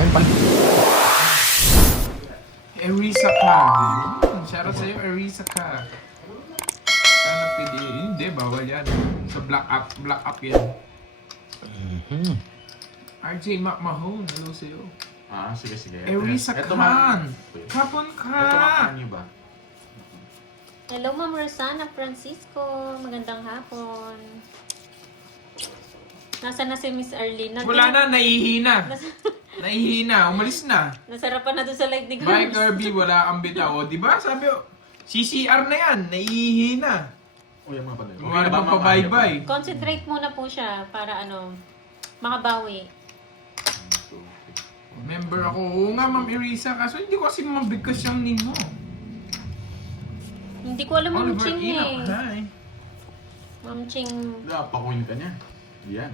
Ayun pala. Erisa ka. Shoutout sa'yo, Erisa ka. Sana pwede. Hindi, bawal yan. Sa black up yan. RJ McMahon, hello sa'yo. Sige. Erisa Ito Khan. Kapon ka. Ito makaan niyo ba? Hello, Ma'am Rosana Francisco. Magandang hapon. Nasaan na si Miss Arlene? Wala na, naihina. Naihina, umalis na. Nasarapan na doon sa live ni Mike Garbs. Kirby, wala kang bitaw. Diba? Sabi ko, CCR na yan, naihina. O yung mga pala. Wala pang pabaybay. Concentrate muna po siya para makabawi. Member ako. Oo nga, Ma'am Erisa. Kaso hindi ko kasi mabigkas yung nino. Hindi ko alam Ma'am Ching eh. Hi. Ma'am Ching. Pakuin ka niya. Yan.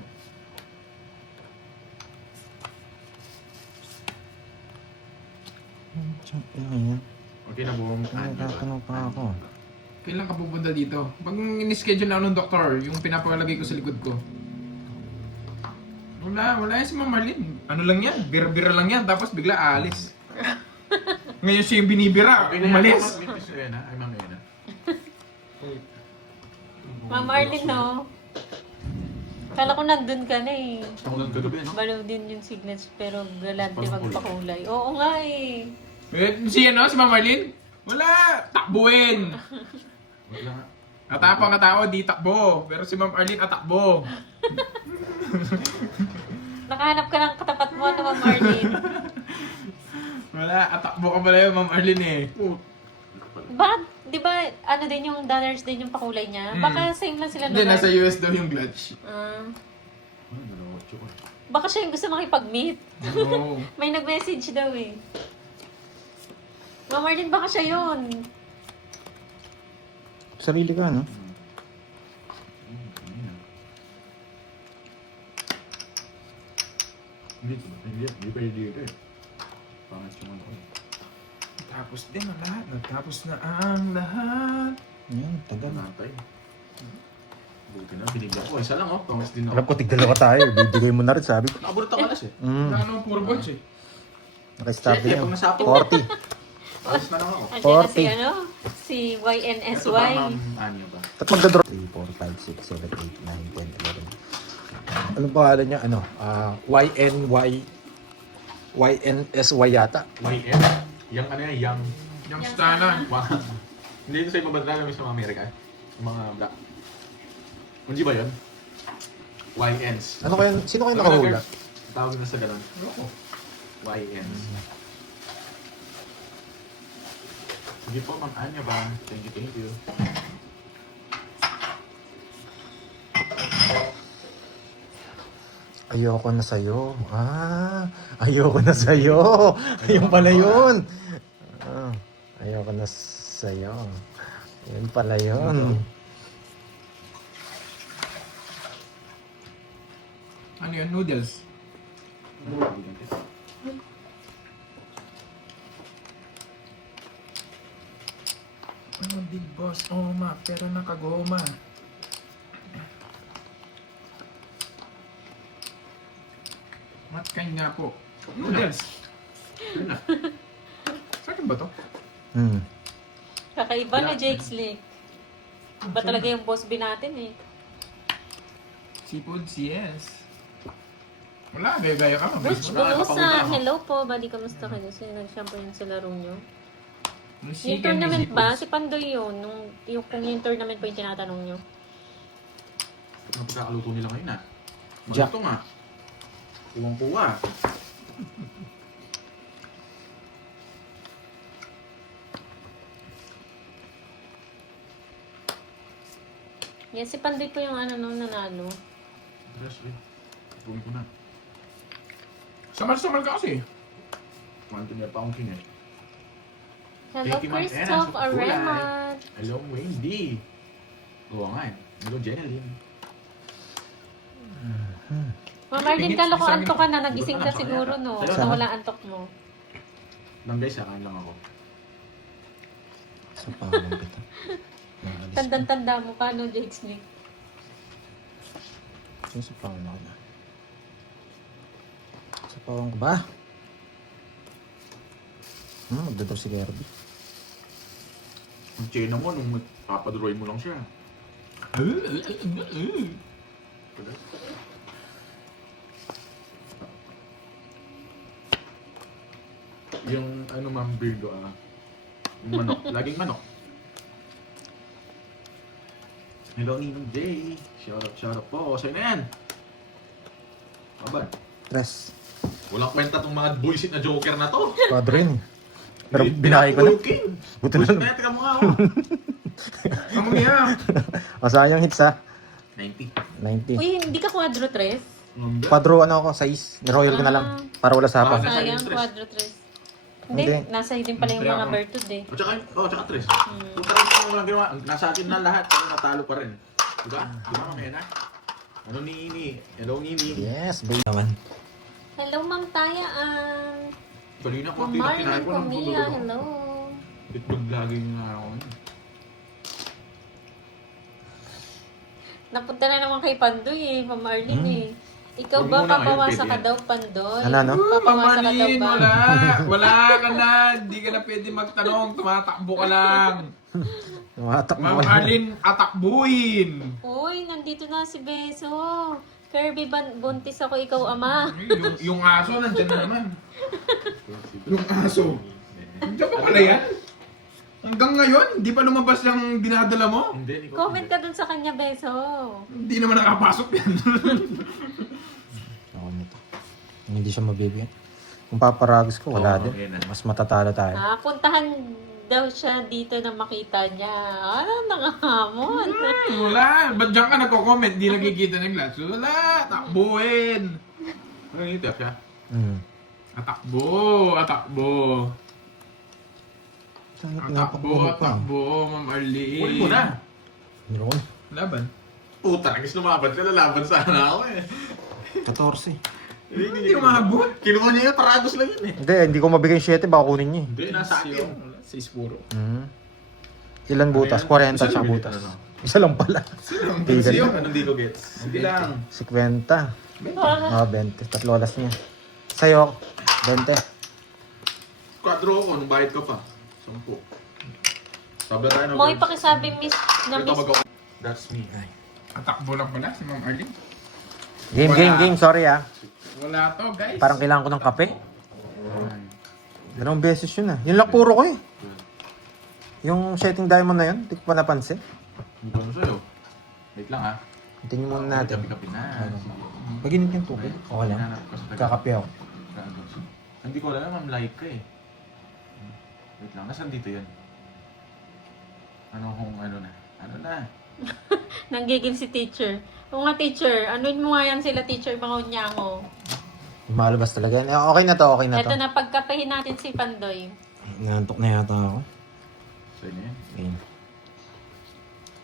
Okay na buong Nagtatanong pa ako. Kailan ka pupunta dito? Pag in-schedule na ako ng doktor, yung pinapalagay ko sa likod ko. Wala yan si Ma'am Marlene. Ano lang yan? Bira-bira lang yan, tapos bigla aalis. Ngayon siya yung binibira, umalis. Ay, Ma'am Ena. Ma'am Arlene, no? Kala ko nandun ka na eh. Ako lang kagabi, no? Balaw din yung signets pero galante magpakulay. Oo nga eh. Si Ma'am Marlene? Wala! Takbuhin! Wala. Katapang ka tao, di takbo. Pero si Ma'am Arlene, atakbo. Nakahanap ka ng katapat mo na Ma'am Arlene. Wala, atakbo ka pala yun, Ma'am Arlene eh. Bakit? Di ba din yung dollars din yung pakulay niya? Baka same lang sila Hindi, lugar. nasa US daw yung clutch. Baka siya yung gusto makipag-meet. Oo. May nag-message daw eh. Ma'am Arlene, baka siya yun. Sarili ka, no? Hindi pwede dito eh. Pangit siya man ako. Tapos din ang lahat. Nagtapos na ang lahat. Yan, tagal. Natay. Buti na, binigyan ko. Isa lang, oh. Pangit din ako. Alam ko, tigdalawa tayo. Bibigay mo na rin, sabi ko. Nakabulot ang alas eh. Wala namang puro bots eh. Naka-stop Sige, din pag yun. nasapo. 40. Alas na lang ako. Andiyan na si 40. si Ito ba, YNSY. Ma'am Anya ba? At magdodro. 3, 4, 5, 6, 7, 8, 9, 10, 11. Anong pangalan niya? YNSY yata. YN? Yang ano yan? Yang... Yung Yung stana. Mga... Hindi ito sa ibang bansa namin sa mga Amerika. Yung mga black. Hindi ba yun? YNs. Ano kaya, sino kaya nakahula? Tawag na sa ganun. YNs. Sige po, Ma'am Anya ba? Thank you. Ayoko na sa'yo. Ayoko na sa'yo. Ayun pala yun. Ayoko na sa'yo. Yun pala yun. Ano yun? Noodles. Ano big boss? Oma, pero nakagoma. What kind nga po? Noodles. Sa akin ba to? Kakaiba na Jake Slick. Iba talaga yung boss B natin eh. Seafoods, yes. Wala, gaya-gaya ka. Rich Wala, Bulusa, kapag- hello po. Bali, kamusta kayo? Sino nag-shampoo yun sa laro nyo? May Yung chicken, may tournament ba? seafoods. Si Pandoy yun. Kung yung tournament pa yung tinatanong nyo. Ang pagkakaluto nila ngayon ah. Jack. Maluto nga. Puwang-puwa. Yes, si Pandoy po yung nung nanalo. Yes, eh. Gawin ko na. Samal-samal ka kasi. Kumanto niya pa akong kinet. Hello, Thank you, Ma'am Ena, Christoph sa kulay. Aremat. Hello, Wendy. Oo nga eh. Hello, Jeneline. Ma'am Arlene, kala ko Sa amin- antok ka na. Nagising ka siguro, no? Sa'yo, So, wala antok mo. Lang guys, sakain lang ako. Sa pawang kita. Naalis ko. Tandang-tanda mo pa, no, Jake Slick? Sa pawang ako na. Sa pawang ko ba? Magdadaw si Kirby. Ang chena mo, nung papadroy mo lang siya. Yung ano ma'am Virgo yung manok, laging manok. Hello Ninong Jay, shout out po, sa'yo na yan. Abad, Tres. walang kwenta tong mga bullshit na joker na to. Quadro yun. Pero binakay ko na. King. Buti na Bullshit lang. na yan, tika mo nga oh. Kamu niya. O, sayang hits ha. 90. 90. Uy, hindi ka quadro 3? Quadro ano ako, 6. Niroyal ko na lang. Para wala sapa. Nasa Sayang, yung tres. quadro 3. Hindi, Hindi. nasa din pala yung mga Bertud eh. Tsaka Tres. Kung talagang mo lang ginawa, nasa atin na lahat, pero natalo pa rin. Diba? Diba mamaya na? Ano Nini? Hello Nini. Yes, baby naman. Hello, Ma'am Tayaan. Kanina ko, Ma'am tinakinahin Marlon ko ng Comilla, bulalo. hello. Itlog lagi nga ako. Napunta na naman kay Pandoy eh, Ma'am Marlene eh. Ikaw Huwag ba mo na ngayon, papawasa pwede ka yan. daw, Pandoy? Ano? Papawasa ka daw Mamalin, ba? wala ka na. Hindi ka na pwede magtanong. Tumatakbo ka lang. Tumatak mo. Mamalin, atakbuhin. Uy, nandito na si Beso. Kirby, buntis ako, ikaw ama. Yung aso, nandyan na naman. Yung aso. Nandiyan pa pala yan? Hanggang ngayon, di pa lumabas yung dinadala mo? Hindi, ikaw. Comment ka dun sa kanya, Beso. Hindi naman nakapasok yan. Ako nito. Hindi siya mabibigyan. Kung paparagos ko, wala Oo, din. yan na. Mas matatalo tayo. Puntahan daw siya dito na makita niya. Ano, nangahamon. Wala. Ba't dyan ka nagko-comment? Di nakikita ng glass. Wala. Takbuhin. Nangitip siya. Atakbo. Atakbo. Saan Atakbo, Ma'am Arlene. Uli mo na. Meron. Laban. Puta, nagis lumaban ka, lalaban sana ako eh. 14. Hindi umabot. Kinuha niya yun, paragos lang yun eh. Hindi ko mabigay yung 7, baka kunin niya. Hindi, nasa akin. 6 puro. Ilan butas? Ano yan? 40 Isa siya lang butas. yun, ano? Isa lang pala. Tigan Siyo. na. Anong di ko gets? Sige lang. 50. Ah, 20. Tatlo alas niya. Sa'yo, 20. Quadro ko, nung bayad ka pa. 10. Sabla tayo na. Mo'y pakisabi, miss, na Ito miss. That's me. Atakbo lang pala si Ma'am Arlene. Game. Sorry ah. Wala to, guys. Parang kailangan ko ng kape. Dalawang beses yun ah. Yun lang puro ko eh. Yung setting diamond na yun, hindi ko pa napansin. Ang gano'n sa'yo. Wait lang ha. Tingnan muna natin. Kapi-kapi na. Pag-init yung tubig, okay lang. Kakape ako. Hindi ko alam, ma'am, like ka eh. Wait lang, nasaan dito yan? Ano kung ano na? Ano na? Nanggigil si teacher. Oo nga, teacher. Anuin mo nga yan sila, teacher, mga unyango. Malabas talaga yan. Okay na to, okay na to. Ito na, pagkapahin natin si Pandoy. Nantok na yata ako. Sa'yo na yan. Game.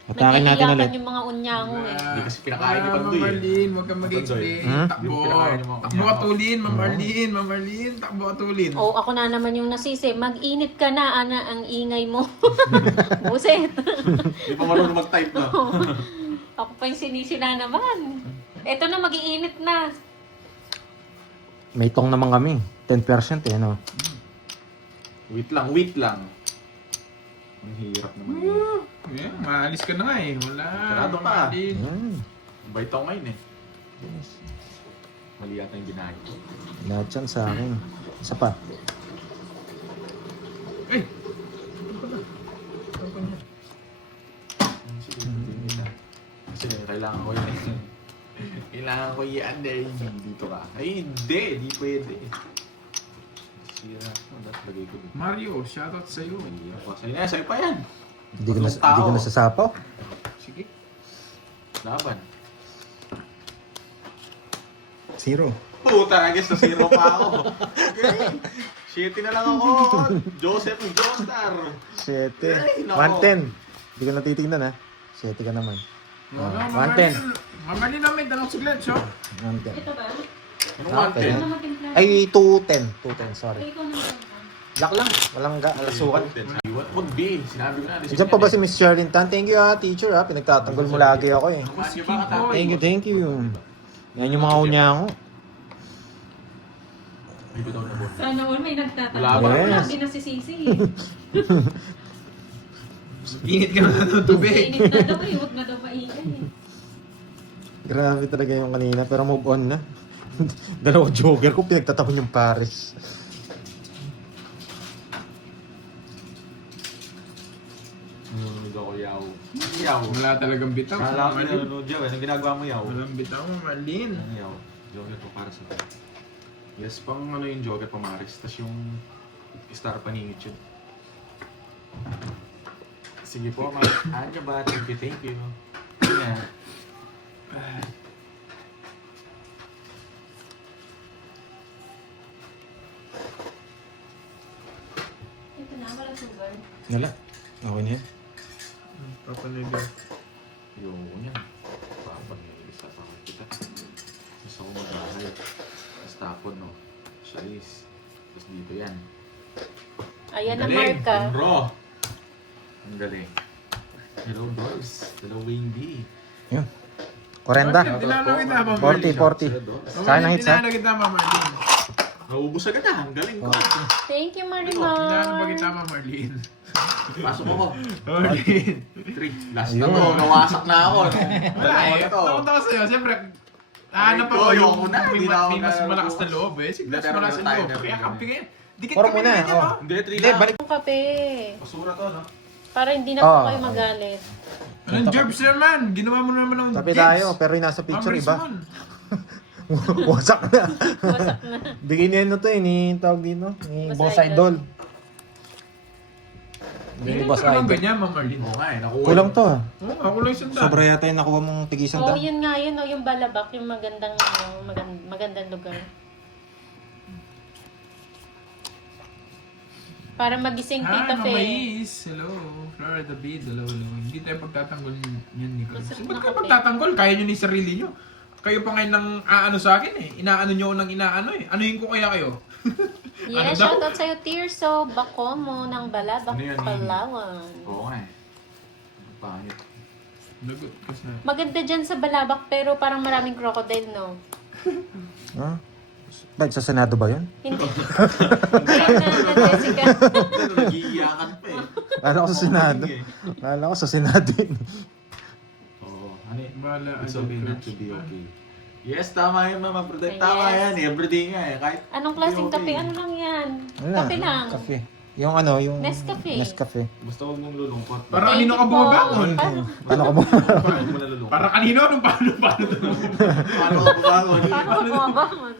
Atakin natin Nag-iiyakan ulit. yung mga unyango eh. Hindi kasi pinakain ni Pandoy. Ma'am Arlene, huwag kang mag-explain. Hmm? Takbo. Yung pinakain ni Ma'am Takbo Arlene. atulin, Ma'am Arlene. Ma'am Arlene, takbo atulin. Oo, ako na naman yung nasisi. Mag-init ka na, ana, ang ingay mo. Buset. Hindi pa marunong mag-type na. Ako pa yung sinisila naman. Ito na, mag-iinit na. May tong naman kami. 10% eh, no? Wait lang. Ang hirap naman yun. Yeah, maalis ka na nga eh. Wala. Sarado Ma'am ka. Arlene. Bait ako ngayon eh. Mali yata yung ginagawa ko. Lahat yan sa akin. Isa pa. Ay! Kasi kailangan ko yun eh. Kailangan ko yan eh. Dito ka. Ay, hindi pwede. Sira ko. Dapat lagay ko dito. Mario, shoutout sa'yo. Mahirap pa. Sa'yo pa yan. Hindi ko nasasapaw. Sige. Laban. 0. Puta, I guess na zero pa ako. Okay. Shitty na lang ako. Joseph Joestar. 7. Ay, nako. 110. Hindi ko natitignan ha. 7 ka naman. Wala, Ah, Ma'am 110. Arlene. Ma'am Arlene namin, tanong saglit, so. 110. Ito ba? Anong 110? Ano matimpla? Ay, 210. 210, sorry. Ikaw naman. Black lang. Walang alasukan. Wag B. Sinabi ko na. Diyan pa ba si Miss Sherlyn Tan? Thank you ha, teacher ha. Pinagtatanggol mo lagi ako eh. Kumain niyo ba katabi? Thank you. Yan yung mga unya ko. May bitaw na bon. Sana all may nagtatanong. Wala ba? Yes. Lagi na si Sisi. Init ka na ng tubig. Init na daw eh. Huwag na daw maingay eh. Grabe talaga yung kanina, pero move on na. Dalawang jogger ko, pinagtatapon yung Paris. Nanonood ako yaw. Yaw. Wala talagang bitaw. Kala ko Marlin. nanonood yaw. Anong ginagawa mo yaw? Walang bitaw mo, Marlin. Ano yaw? Joker po para sa akin. Yes, pang ano yung Joker pamaris. Tapos yung star paningit yun. Sige po, Anya ba? Thank you, thank you. Yun nga. Ito na, wala sugar. Wala. Okay na yan. Papanagay. Yung yan. Papangilis sa pakit kita. Gusto ko mag-ahay. Tapos tapon, no? Size. Tapos dito yan. Ayan na Galing. marka. Bro! Ang galing. Hello, boys. Hello, Wayne B. Yun. 40. Tinanong kita ba, Marlin? 40. Sila, Dos. Saan ang hits, ha? Tinanong kita ba, Marlin? Naubos agad ah. Ang galing ko. Thank you, Tinanong ba Marimar. kita ba, Marlin? Pasok ako. Marlin. 3. Last na Ayun. to. Nawasak na ako. No? Wala eh. Ito. Takot ako sa'yo. Siyempre, hanap Ay, ako ko, yung ayoko na. Hindi na ako may mas na- malakas na loob eh. Sige, mas Pero malakas na tayo loob. na rin Kaya yun kampi kayo. Dikit Puro kami muna, ganyan, oh. no? Hindi, 3 Hindi, lang. balik. Yung kape. Basura to, no? Para hindi na po Oh. kayo magalit. Anong jobs naman? Ginawa mo naman ng Tabi gigs. tayo, pero yung nasa picture iba. Congressman. Wasak na. Wasak na. Bigay niya ano to eh, ni tawag dito, ni Boss Boss Idol. Idol. Bigay ni Hindi Boss ka naman Idol. ganyan, Ma'am Marlin. Oo nga eh. Nakuha. Kulang to ah. Oo, ako lang isang daan. Sobra yata yung nakuha mong tigisan Oh, daw. yun nga yun, oh, yung Balabak, yung magandang, magandang lugar. Para magising Hi, Tita Mama Fe. Is. Hello. Florida Bid. Hello, hello. Hindi tayo pagtatanggol yan ni Chris. Masarap Ba't na kayo kape. pagtatanggol? Kaya nyo ni sarili nyo. Kayo pa ngayon nang aano sa akin eh. Inaano nyo nang inaano eh. Anuhin ko kaya kayo? Ano Yes, daw? shoutout sa'yo, Tirso Bacomo ng Balabak, Ano yan, Palawan. Oo nga eh. Pangit. Lagot ka sa... Maganda dyan sa Balabak pero parang maraming crocodile, no? Ha? Bakit sa Senado ba yun? Hindi. Hindi na, Jessica. Nag-iiyakan pa eh. Kala ko sa Senado. Kala ko sa Senado yun. Oo. Ano eh? Bala, It's ano, okay not to be okay. Yes, tama yun, Mama Prudent. Yes. Tama yan. Everyday nga eh. Kahit Anong klaseng okay. kape? Ano lang yan? Wala. Kape lang. Kape. Yung ano, yung... Nescafe. Nescafe. basta huwag mong lulungkot. Para Thank kanino you ka po. bumabangon? Paano ka ba? Huwag mo na lulungkot. Para kanino? Anong paano? Paano ka bumangon? Paano ka bumabangon?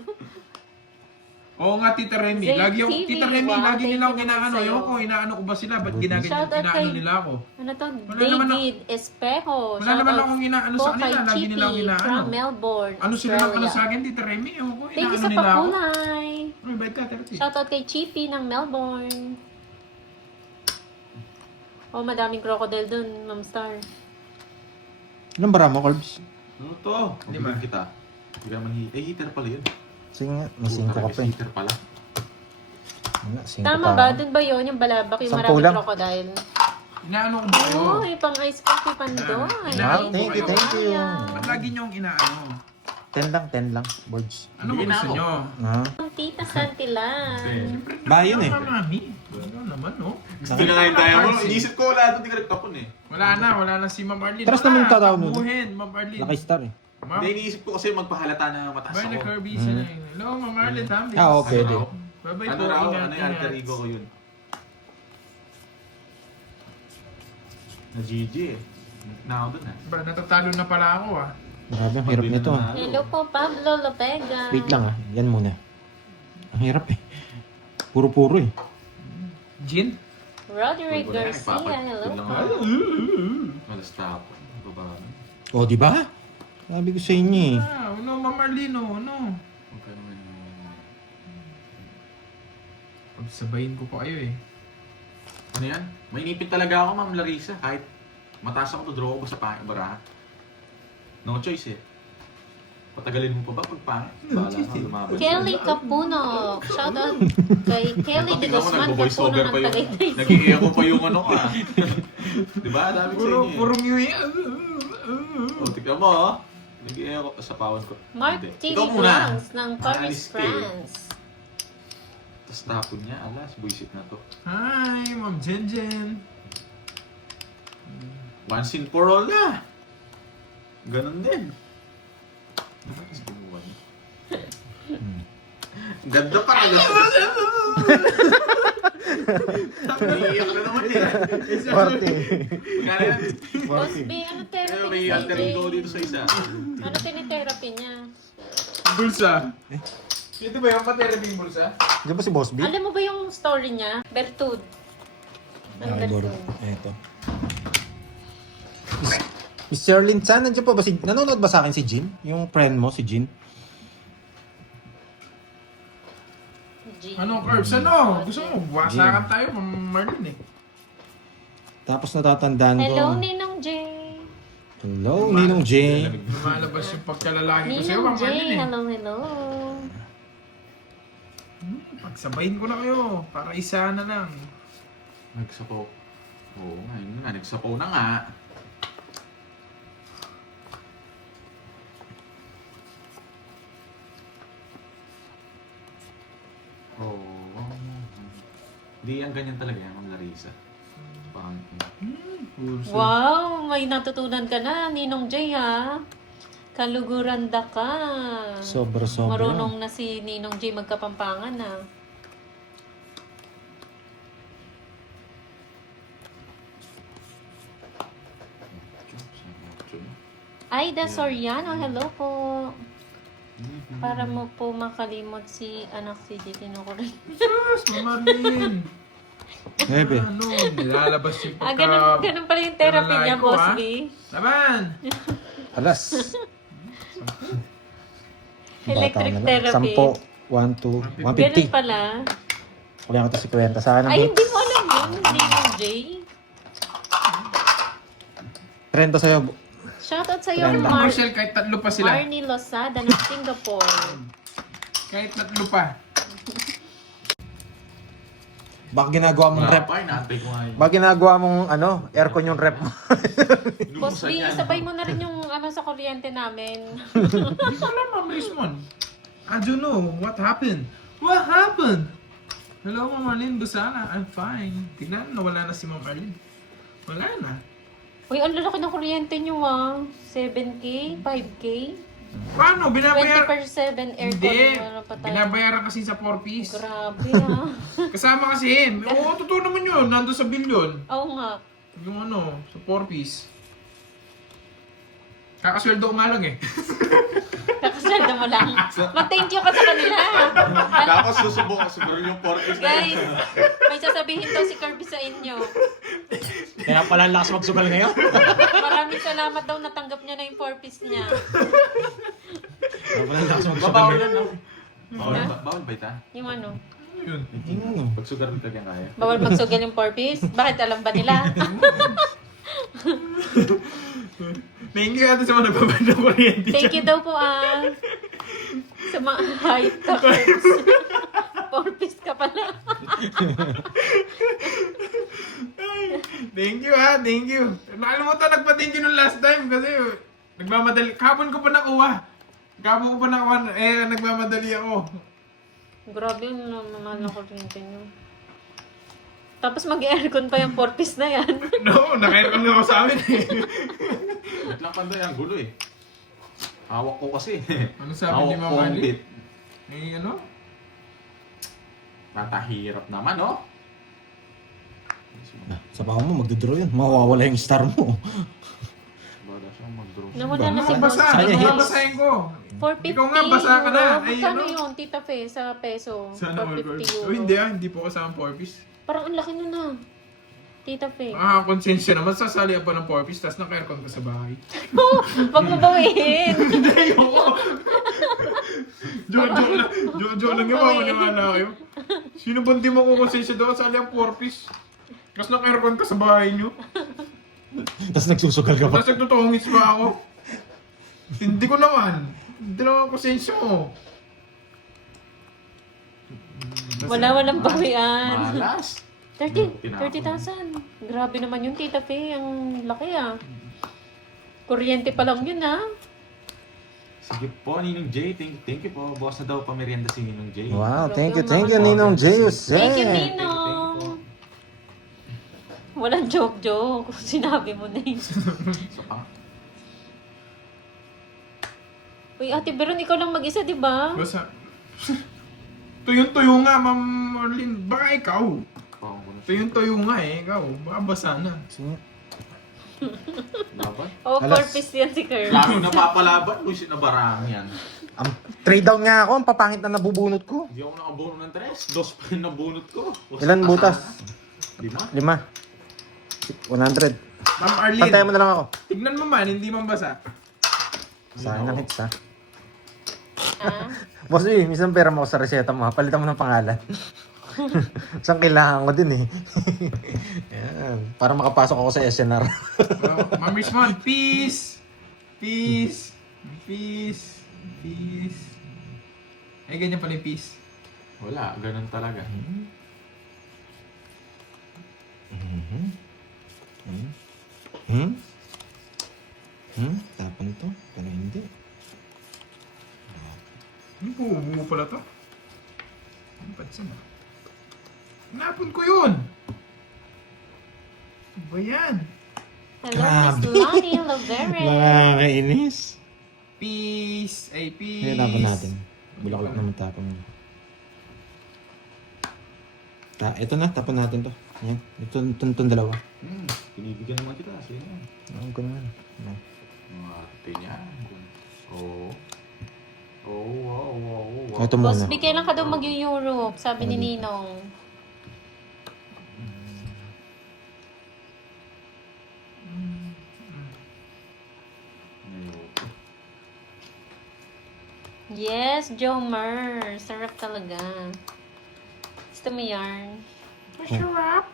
Oo nga, Tita Remy. Zay Lagi yung, TV, Tita Remy, wow, lagi thank nilang you naman inaano. sa'yo. Ewan ko, inaano ko ba sila? Ba't ginaganyan, Shoutout inaano kay- nila ako? Ano to? Wala naman David Espejo. Wala naman akong inaano sa po kanila. kay Lagi Chippy nilang inaano. from Melbourne, Ano sila ng ano Australia. sa akin, Tita Remy? Ewan ko, Thank you inaano sa nila ako. pakulay. Ay, bait ka, Tita. Shoutout kay Chippy ng Melbourne. Oh, madaming crocodile dun, Ma'am Star. Ilang bara mo, Corbs? Ano to? Lima. Pagbigan kita. Hindi ka naman heater pala yun. Sige nga, may 5 ka pa eh. Heater pala. Wala, 5 Tama pa ba? ako. Dun ba yun? Yung Balabak, yung 10 maraming lang. crocodile. Inaano ko ba kayo? Oo, oh, pang ice coffee pandoy. Wow, thank you, thank you. Ba't lagi niyong inaano? 10 lang, boards. Ano ba Hindi na gusto ako. nyo? Ha? Ang Tita Santilan. Siyempre, Bayan eh. Mami. Ano naman, no? Gusto na nga yung diamond. Inisip ko wala doon. Di ka nagtapon eh. Wala na si Ma'am Arlene. Taras Wala, naman yung tatawag nun. tabuhin, Ma'am Arlene. Lucky Star eh. Ma'am, Hindi, iniisip ko kasi magpahalata na mataas bye na ako. Kirby sa na. Hello, Ma'am Arlene, ha? Ah, okay. Ano raw? Bye-bye Ano po, raw? ingat, Ano yung alter ingat. ego ko yun? Na GG eh. Na ako dun ah. Ba, natatalo na pala ako, ah. Grabe, ang hirap nito ah. Hello po, Pablo Lopega. Wait lang ah, yan muna. Ang hirap eh. Puro-puro eh. Gin? Roderick Wala, Garcia, nagpapatid hello lang po. ako. Alas tapo. Baba na. O, di ba? Sabi ko sa inyo eh. Ah, ano, Ma'am Arlene, oh, ano? Huwag ka naman. Pagsabayin ko pa kayo, eh. Ano yan? Mainipit talaga ako, Ma'am Larissa. Kahit mataas ako to, draw ko sa baraha. No choice eh. Patagalin mo pa ba pag pangit? Bahala ka lumaban. Kelly Capuno. Shoutout kay Kelly de Guzman Nag-voice Capuno over ng pa yung... Tagaytay. Nag-i-echo pa yung ano ka. Diba? Dami ko sa inyo eh. Puro ngiwi. O, tignan mo oh. Nag-i-echo sa pawan ko. Mark Hindi. TV Ikaw muna. Vlogs ng Paris, Alis ka eh. France. Tapos tapon niya, alas, buisit na to. Hi, Ma'am Jenjen. Once in for all na! Ganon din. Dapat is gumawa niya. Ganda pa rin. Naiiyak na naman eh. Party. Kaya yan. Boss Party. B, ano Ayun, therapy may ni alter CJ? ego dito sa isa. Ano tinitherapy niya? Bulsa. Ito ba yung pa-therapy bulsa? Diyan ba si Boss B? Alam mo ba yung story niya? Bertud. Ano Okay, Boro. Bertud? Ito. Miss Sherlyn Chan, nandiyan pa ba si... Nanonood ba sa akin si Jin? Yung friend mo, si Jin? G. Ano, Curbs? Ano? Gusto mo, wasakan tayo, Marlon eh. Tapos natatandaan ko... Hello, Ninong J. Hello, Ninong J. Lumalabas yung pagkalalaki ko sa'yo, Ninong J, Marlon eh. hello, hello. Pagsabayin ko na kayo, para isa na lang. Nagsapaw. Oo nga, yun nga. Nagsapaw na nga. Oo. Hindi yan ganyan talaga yan, Ma'am Larissa. Parang, Wow, may natutunan ka na, Ninong J, ha? Kaluguranda ka. Sobra-sobra. Marunong na si Ninong J magkapampangan, ha? Aida Soriano, hello po. Para mo po makalimot si anak si Dito ko rin. Yes, Marlon. Nebe. Ano, nilalabas yung pagka... Ganun pala yung therapy niya, Kalalaki ko, Boss ha? B. Laban! Alas. Electric Bata na lang. therapy. 10, 1, 2, Ganun 150. pala. Kaya ko ito si Kwenta. Sana Ay, ang hindi mo alam yun, Ninong J. 30 sa'yo. Shoutout sa'yo, Friend. Marshall, kahit tatlo pa sila. Marnie Losada ng Singapore. Kahit tatlo pa. Baka ginagawa mong wala rep. pa, inaantay ko nga yun. Baka ginagawa mong aircon yung rep mo. Boss Inuusan B, yan. sabay mo na rin yung sa kuryente namin. Hindi ko alam, Ma'am Rismon. I don't know. What happened? What happened? Hello, Ma'am Arlene Busana. I'm fine. Tignan, nawala na si Ma'am Arlene. Wala na. Uy, ang lalaki ng kuryente nyo, 7K, 5K, Paano? 20 Binabayaran? per 7 aircon. Hindi. Ano pa tayo? Binabayaran kasi sa 4-piece. Grabe, ha? Kasama kasi him. Oo, totoo naman yun. Nandun sa bill yun. Oo nga. Yung sa 4-piece. Kakasweldo ko nga lang eh. Kakasweldo mo lang. Mag-thank you ka sa kanila. Tapos susubok siguro yung 4 Guys, may sasabihin daw si Kirby sa inyo. Kaya pala lakas magsugal ngayon. Maraming salamat daw natanggap niya na yung 4-piece niya. Kaya pala lakas magsugal Babawal ngayon. yan, no? Bawal ba ita? Yung ano? Yun. Pag sugar mo talagang kaya. Bawal magsugal yung 4-piece? Bakit alam ba nila? Thank you ata sa mga nagbabad ng kuryente dyan. Thank you daw po, sa mga height ka, Kirbs. 4-piece ka pala. Thank you ha, thank you. Nakalimutan nagpa-thank you nung last time kasi nagmamadali. Kahapon ko pa nakuha. Nagmamadali ako. Grabe yun, mahal na kuryente nyo. Tapos mag-aircon pa yung 4-piece na yan. No, naka-aircon na ako sa amin eh. Wait lang, Pandoy, ang gulo eh. Hawak ko kasi. Ano sabi Hawak ni ko Mama ang Ali? bit. Eh, ano? Natahirap naman, no? Sa baho mo, magdodraw yun. Mawawala yung star mo. Bala siyang mag-draw. Nawala na Ano si basa? Sayang Ano hits. babasahin ko? 450 Ikaw nga, basa ka na. euro. Ay, Magkano ano? yun, Tita Fe, sa peso? Sana all 450 gold. euro. Oh, hindi hindi po kasama 4-piece. Parang ang laki nun ah. Tita Fe. Konsensya naman, sasali pa ng 4-piece, tapos naka-aircon ka sa bahay. Wag mo bawiin. Hindi, ayoko. Joke lang yung maniwala kayo. Sino ba hindi mo kukonsensya doon? Sali ang 4-piece. Tapos naka-aircon ka sa bahay nyo. Tapos nagsusugal ka pa. Tapos nagtutungis pa ako. Hindi ko naman. Hindi naman konsensya mo. Walang bawian. Malas. 30,000. Grabe naman yun, Tita Fe. Ang laki ah. Kuryente pa lang yun ah. Sige po, Ninong J. Thank you po. Boss na daw pamerienda si Ninong J. Wow, thank you, Ninong J. Jose. Thank you, Thank you Ninong. Walang joke. Sinabi mo na yun. So, Uy, Ate Veron, ikaw lang mag-isa, di ba? Basta. Tuyong-tuyo nga, Ma'am Marlene. Baka ikaw. Tuyong-tuyo nga ikaw. Baka basa na. Laban? Oh, Alas. purpose yan si Kirby. Lalo napapalaban. Buisit na barang yan. Trade down nga ako, ang papangit na nabubunot ko. Hindi ako nakabuno ng 3. 2 pa yung nabunot ko. Ilan butas? 5. 5. 100. Ma'am Arlene, Pantayan mo na lang ako. tignan mo man, hindi man basa. Sa akin ang hits ha. Ah, Boss B, minsan pera mo ako sa reseta mo ha. Palitan mo ng pangalan. Saan kailangan ko din eh. Yan. Para makapasok ako sa SNR. Ma'am Richmond, peace! Peace! Peace! Peace! Eh, ganyan pala yung peace. Wala, ganun talaga. Tapon to? Pero hindi. Buo pala to. Ano pa siya? Napon ko yun! Ano ba yan? hello, Miss Lonnie Lavere. Nakakainis. Peace! Ay, peace! Hindi, tapon natin. Bulaklak naman tapon mo. Ito na, tapon natin to. Yan. Itong dalawa. Pinibigyan naman kita. Sige yan. Ang ko naman. Mga ate niya. Oo. Oo. Ito muna. Boss B, kailan ka daw mag-Europe? Sabi ni Ninong. Yes, Jomer. Sarap talaga. Gusto mo yarn? Masarap!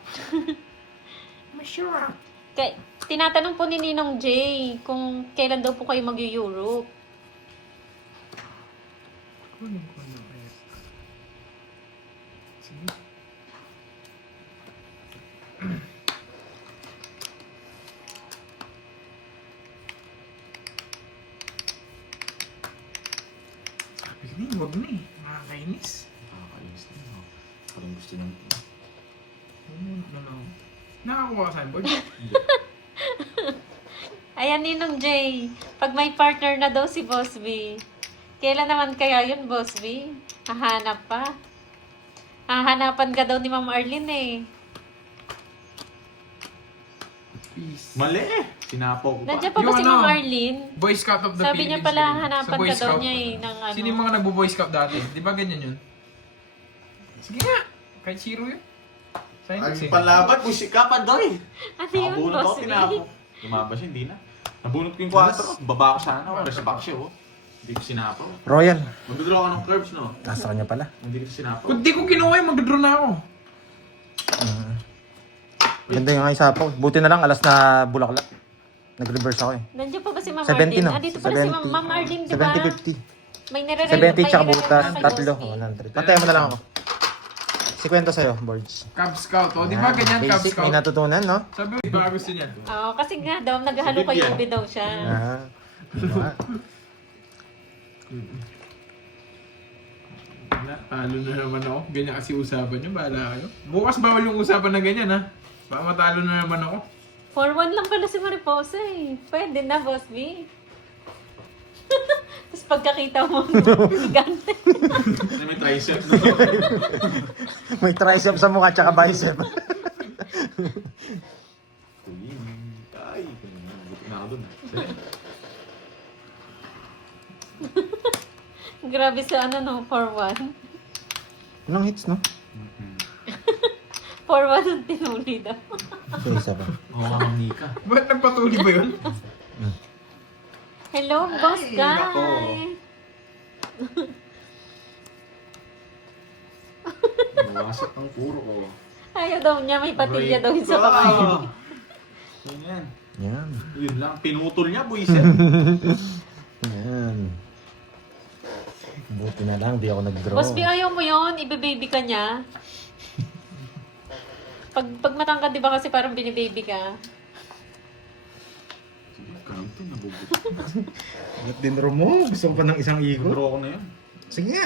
Masarap! Kay, tinatanong po ni Ninong Jay kung kailan daw po kayo mag-Europe. Kunin ko na kaya. Sige. Sabi ko na, huwag na eh. Nakakainis. Nakakainis na yun. Parang gusto niyang... Nakakuha ka sa board. Ayan, Ninong Jay. Pag may partner na daw si Boss B, kailan naman kaya yun, Boss B? Hahanap pa. Hahanapan ka daw ni Ma'am Arlene eh. Peace. Mali! Sinapaw ko pa. Nandiyan pa ba Yung si ano, Ma'am Arlene? Boy Scout of the Sabi niya Philippines. pala, yun. hanapan Sa Boy ka daw Scout. niya eh. Ng ano. Sino yung mga nagbo-Boy Scout dati? Di ba ganyan yun? Sige nga. Kahit zero yun. Science Ay, eh. palaban! Buisit ka pa, Doy! Ano yun, Nakabunot ako, Boss B? tinapon. Lumabas hindi na. Nabunot ko yung 4. Baba ko sana. Wala sa back siya, oh. Hindi ko sinapaw. Royal. Magdodraw ka ng curves, no? Nasa kanya pala. Hindi ko sinapaw. Kung di ko kinuha yung magdodraw na ako. Ganda yung isapaw. Buti na lang, alas na bulaklak. Nag-reverse ako eh. Nandiyan pa ba si Ma'am 70 Arlene? no? Ah, dito pala si Ma'am Arlene, di ba? 70-50. May nire-relo 70 tsaka kayo butas. kay Tatlo. Boss B. 100. Pantayan mo na lang ako. 50 sa'yo, boards. Cub Scout. O, di ba ganyan Cub Basic, may Scout? natutunan, no? Sabi ko, baka gusto niya. Oo, kasi nga daw, naghahalo kay Bibigyan. Ubi daw siya. Ah. Diba? Wala, talo na naman ako. Ganyan kasi usapan niyo, bahala kayo. Bukas bawal yung usapan na ganyan ha. Baka matalo na naman ako. 4-1 lang pala si Mariposa eh. Pwede na, Boss B. Tapos pagkakita mo, gigante. May tricep. May tricep sa mukha tsaka bicep. Ay, buti na ako dun. Grabe sa ano no, 4-1. Anong hits, no? 4-1 ang tinuli daw. Ito isa ba? Oo, ang Nika. Ba't nagpatuloy ba yun? Hello, Boss Ay, Guy! nako. Nawasak ang puro ko. Ayaw daw niya, may patilya daw yun sa kamay. Yan. Yan. Yun lang, pinutol niya, buisit. Yan. Buti na lang, di ako nag-draw. Boss B, ayaw mo yun? Ibe-baby ka niya? Pag matangkad, di ba kasi parang binibaby ka? Kanto, nabubuto. Ba't dinro mo? Gusto ko pa ng isang ikot. Draw ko na yun. Sige nga.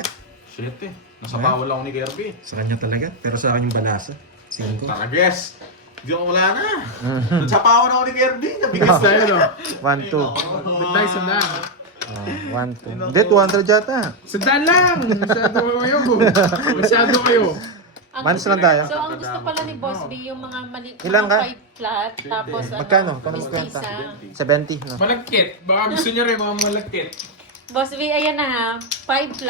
7. Nasa bawal ako ni Kirby. Sa kanya talaga. Pero sa akin yung balasa. 5. Tarages! Hindi ako wala na. Nagsapawan ako ni Kirby. Nabigas na yun, oh. 1, 2. Ba't sandaan? 1, 2. Hindi, 200 yata. Sandaan lang! Masyado kayo. Masyado kayo. Manis lang tayo. So, ang gusto pala ni Boss B, yung mga mali, Ilan ka? 5 flat, tapos Magkano? Paano mistisa. magkanta? 70, no? Malagkit. Baka gusto nyo rin mga malagkit. Boss B, ayan na ha, 5 flat.